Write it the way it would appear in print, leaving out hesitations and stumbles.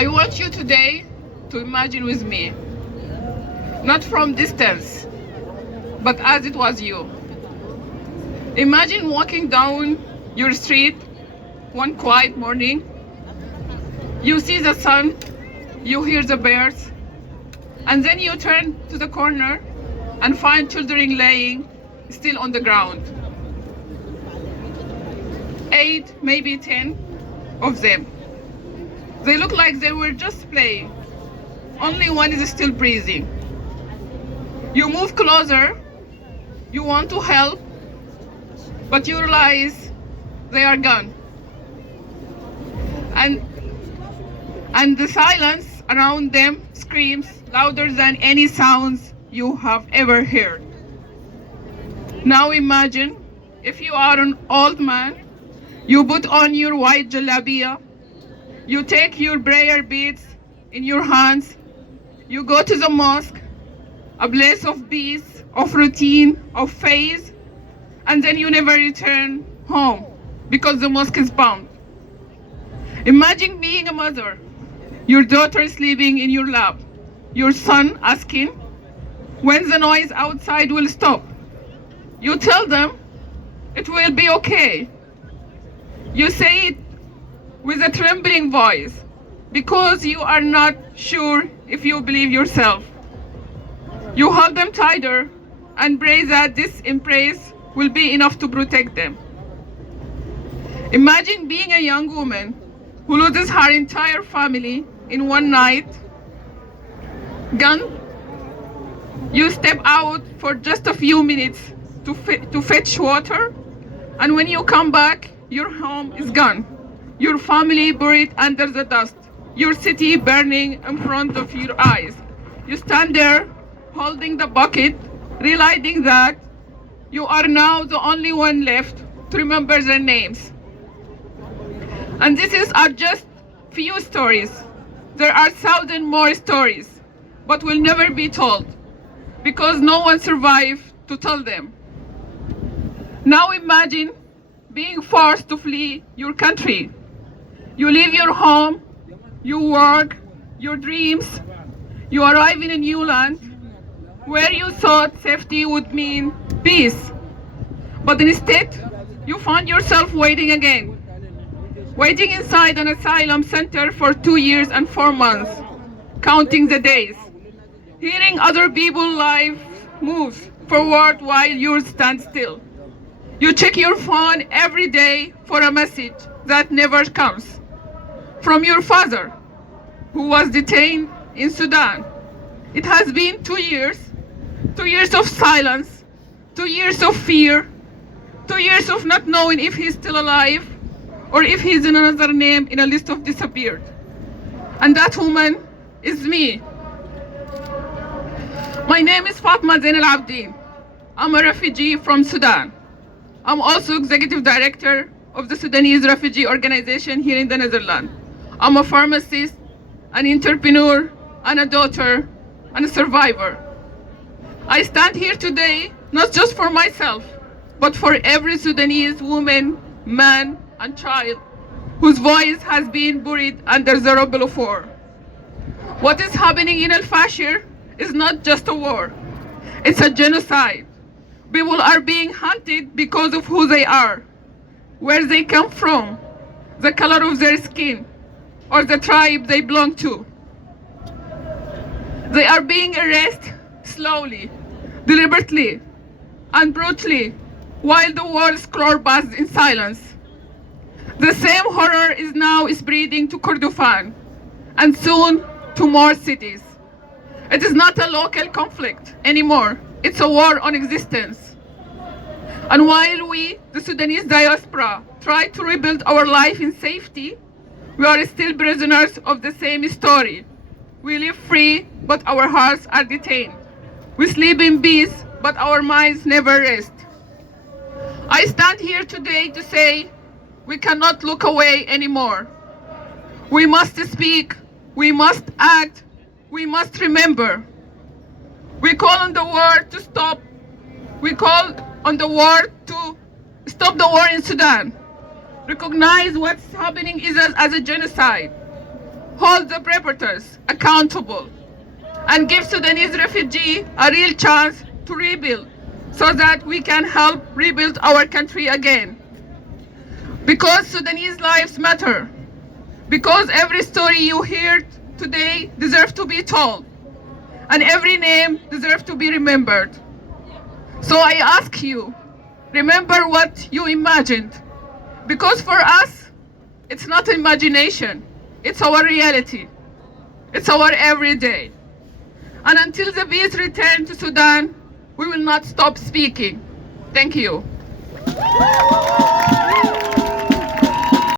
I want you today to imagine with me, not from distance, but as it was you. Imagine walking down your street one quiet morning. You see the sun, you hear the birds, and then you turn to the corner and find children laying still on the ground. 8, maybe 10 of them. They look like they were just playing. Only one is still breathing. You move closer, you want to help, but you realize they are gone. And the silence around them screams louder than any sounds you have ever heard. Now imagine if you are an old man, you put on your white jalabiya, you take your prayer beads in your hands, you go to the mosque, a place of peace, of routine, of faith, and then you never return home because the mosque is bombed. Imagine being a mother, your daughter sleeping in your lap, your son asking when the noise outside will stop. You tell them it will be okay. You say it with a trembling voice because you are not sure if you believe yourself. You hold them tighter and pray that this embrace will be enough to protect them. Imagine being a young woman who loses her entire family in one night. Gone. You step out for just a few minutes to fetch water, and when you come back, your home is gone. Your family buried under the dust. Your city burning in front of your eyes. You stand there holding the bucket, realizing that you are now the only one left to remember their names. And are just few stories. There are 1,000 more stories, but will never be told because no one survived to tell them. Now imagine being forced to flee your country. You leave your home, you work, your dreams, you arrive in a new land where you thought safety would mean peace. But instead, you find yourself waiting again. Waiting inside an asylum center for 2 years and 4 months, counting the days. Hearing other people's life moves forward while yours stands still. You check your phone every day for a message that never comes. From your father, who was detained in Sudan. It has been 2 years, 2 years of silence, 2 years of fear, 2 years of not knowing if he's still alive or if he's in another name in a list of disappeared. And that woman is me. My name is Fatima Al-Abdin. I'm a refugee from Sudan. I'm also executive director of the Sudanese Refugee Organization here in the Netherlands. I'm a pharmacist, an entrepreneur, and a daughter, and a survivor. I stand here today not just for myself, but for every Sudanese woman, man, and child whose voice has been buried under the rubble of war. What is happening in Al-Fashir is not just a war, it's a genocide. People are being hunted because of who they are, where they come from, the color of their skin, or the tribe they belong to. They are being arrested slowly, deliberately, and brutally, while the world scrolls past in silence. The same horror is now spreading to Kordofan, and soon to more cities. It is not a local conflict anymore. It's a war on existence. And while we, the Sudanese diaspora, try to rebuild our life in safety, we are still prisoners of the same story. We live free, but our hearts are detained. We sleep in peace, but our minds never rest. I stand here today to say we cannot look away anymore. We must speak, we must act, we must remember. We call on the world to stop. We call on the world to stop the war in Sudan. Recognize what's happening is as a genocide. hold the perpetrators accountable, and give Sudanese refugees a real chance to rebuild so that we can help rebuild our country again. Because Sudanese lives matter. Because every story you hear today deserves to be told. And every name deserves to be remembered. So I ask you, remember what you imagined. Because for us, it's not imagination. It's our reality. It's our everyday. And until the peace return to Sudan, we will not stop speaking. Thank you.